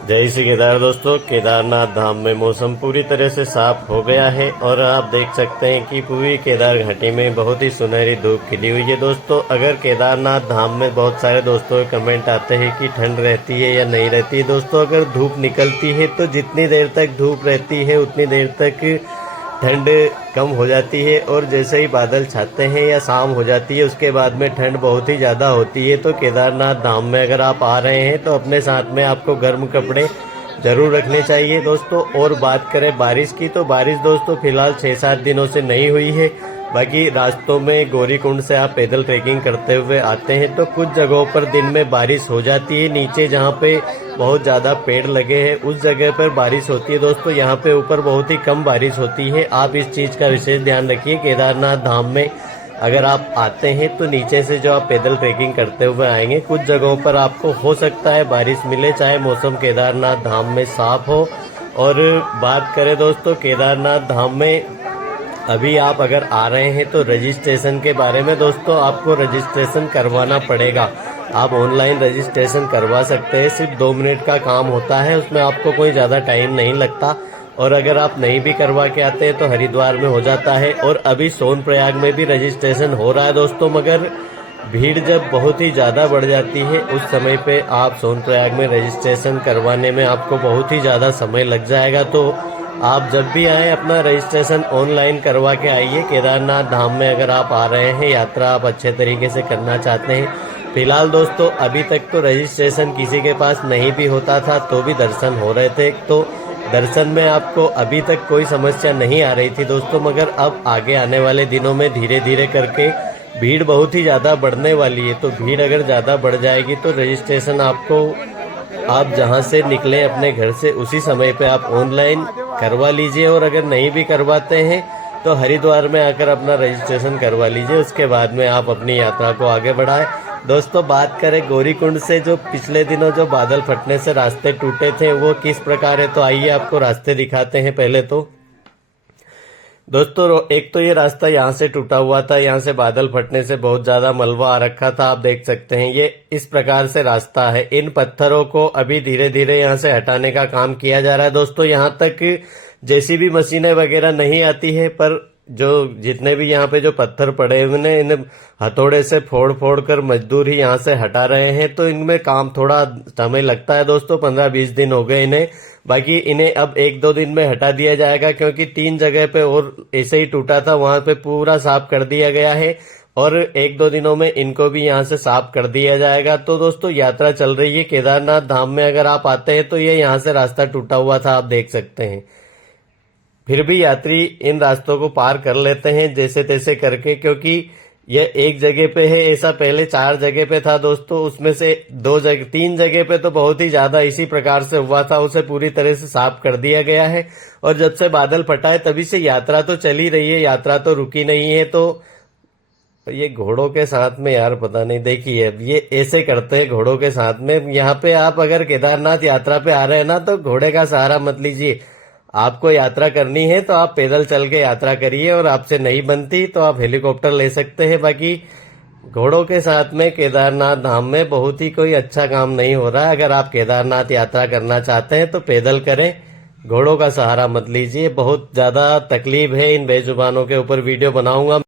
जय श्री केदार दोस्तों। केदारनाथ धाम में मौसम पूरी तरह से साफ हो गया है और आप देख सकते हैं कि पूरी केदार घाटी में बहुत ही सुनहरी धूप खिली हुई है। दोस्तों, अगर केदारनाथ धाम में बहुत सारे दोस्तों के कमेंट आते हैं कि ठंड रहती है या नहीं रहती है। दोस्तों, अगर धूप निकलती है तो जितनी देर तक धूप रहती है उतनी देर तक ठंड कम हो जाती है, और जैसे ही बादल छाते हैं या शाम हो जाती है उसके बाद में ठंड बहुत ही ज़्यादा होती है। तो केदारनाथ धाम में अगर आप आ रहे हैं तो अपने साथ में आपको गर्म कपड़े ज़रूर रखने चाहिए दोस्तों। और बात करें बारिश की, तो बारिश दोस्तों फिलहाल 6-7 दिनों से नहीं हुई है। बाकी रास्तों में गौरीकुंड से आप पैदल ट्रैकिंग करते हुए आते हैं तो कुछ जगहों पर दिन में बारिश हो जाती है। नीचे जहाँ पे बहुत ज़्यादा पेड़ लगे हैं उस जगह पर बारिश होती है दोस्तों। यहाँ पे ऊपर बहुत ही कम बारिश होती है। आप इस चीज़ का विशेष ध्यान रखिए। केदारनाथ धाम में अगर आप आते हैं तो नीचे से जो आप पैदल ट्रैकिंग करते हुए आएंगे, कुछ जगहों पर आपको हो सकता है बारिश मिले, चाहे मौसम केदारनाथ धाम में साफ हो। और बात करें दोस्तों केदारनाथ धाम में अभी आप अगर आ रहे हैं तो रजिस्ट्रेशन के बारे में दोस्तों, आपको रजिस्ट्रेशन करवाना पड़ेगा। आप ऑनलाइन रजिस्ट्रेशन करवा सकते हैं, सिर्फ 2 मिनट का काम होता है, उसमें आपको कोई ज़्यादा टाइम नहीं लगता। और अगर आप नहीं भी करवा के आते हैं तो हरिद्वार में हो जाता है, और अभी सोनप्रयाग में भी रजिस्ट्रेशन हो रहा है दोस्तों। मगर भीड़ जब बहुत ही ज़्यादा बढ़ जाती है उस समय पे आप सोनप्रयाग में रजिस्ट्रेशन करवाने में आपको बहुत ही ज़्यादा समय लग जाएगा। तो आप जब भी आए अपना रजिस्ट्रेशन ऑनलाइन करवा के आइए। केदारनाथ धाम में अगर आप आ रहे हैं, यात्रा आप अच्छे तरीके से करना चाहते हैं। फिलहाल दोस्तों अभी तक तो रजिस्ट्रेशन किसी के पास नहीं भी होता था तो भी दर्शन हो रहे थे, तो दर्शन में आपको अभी तक कोई समस्या नहीं आ रही थी दोस्तों। मगर अब आगे आने वाले दिनों में धीरे धीरे करके भीड़ बहुत ही ज़्यादा बढ़ने वाली है। तो भीड़ अगर ज़्यादा बढ़ जाएगी तो रजिस्ट्रेशन आपको आप जहां से निकले अपने घर से उसी समय पे आप ऑनलाइन करवा लीजिए। और अगर नहीं भी करवाते हैं तो हरिद्वार में आकर अपना रजिस्ट्रेशन करवा लीजिए, उसके बाद में आप अपनी यात्रा को आगे बढ़ाएं। दोस्तों, बात करें गौरीकुंड से, जो पिछले दिनों जो बादल फटने से रास्ते टूटे थे वो किस प्रकार है, तो आइए आपको रास्ते दिखाते हैं। पहले तो दोस्तों एक तो ये रास्ता यहाँ से टूटा हुआ था, यहाँ से बादल फटने से बहुत ज्यादा मलबा आ रखा था। आप देख सकते हैं ये इस प्रकार से रास्ता है। इन पत्थरों को अभी धीरे धीरे यहाँ से हटाने का काम किया जा रहा है दोस्तों। यहाँ तक जेसीबी मशीनें वगैरह नहीं आती है, पर जो जितने भी यहाँ पे जो पत्थर पड़े हुए हैं इन्हें हथौड़े से फोड़ फोड़ कर मजदूर ही यहाँ से हटा रहे हैं। तो इनमें काम थोड़ा समय लगता है दोस्तों, 15-20 दिन हो गए इन्हें। बाकी इन्हें अब 1-2 दिन में हटा दिया जाएगा, क्योंकि 3 जगह पे और ऐसे ही टूटा था, वहां पे पूरा साफ कर दिया गया है। और 1-2 दिनों में इनको भी यहाँ से साफ कर दिया जाएगा। तो दोस्तों यात्रा चल रही है केदारनाथ धाम में। अगर आप आते हैं तो ये यहाँ से रास्ता टूटा हुआ था, आप देख सकते हैं। फिर भी यात्री इन रास्तों को पार कर लेते हैं जैसे तैसे करके, क्योंकि यह एक जगह पे है। ऐसा पहले 4 जगह पे था दोस्तों, उसमें से 3 जगह पे तो बहुत ही ज्यादा इसी प्रकार से हुआ था, उसे पूरी तरह से साफ कर दिया गया है। और जब से बादल फटा है तभी से यात्रा तो चली रही है, यात्रा तो रुकी नहीं है। तो ये घोड़ों के साथ में यार पता नहीं, देखिए ये ऐसे करते हैं घोड़ों के साथ में। यहाँ पे आप अगर केदारनाथ यात्रा पे आ रहे हैं ना तो घोड़े का सहारा मत लीजिए। आपको यात्रा करनी है तो आप पैदल चल के यात्रा करिए, और आपसे नहीं बनती तो आप हेलीकॉप्टर ले सकते हैं। बाकी घोड़ों के साथ में केदारनाथ धाम में बहुत ही कोई अच्छा काम नहीं हो रहा है। अगर आप केदारनाथ यात्रा करना चाहते हैं तो पैदल करें, घोड़ों का सहारा मत लीजिए। बहुत ज्यादा तकलीफ है। इन बेजुबानों के ऊपर वीडियो बनाऊंगा।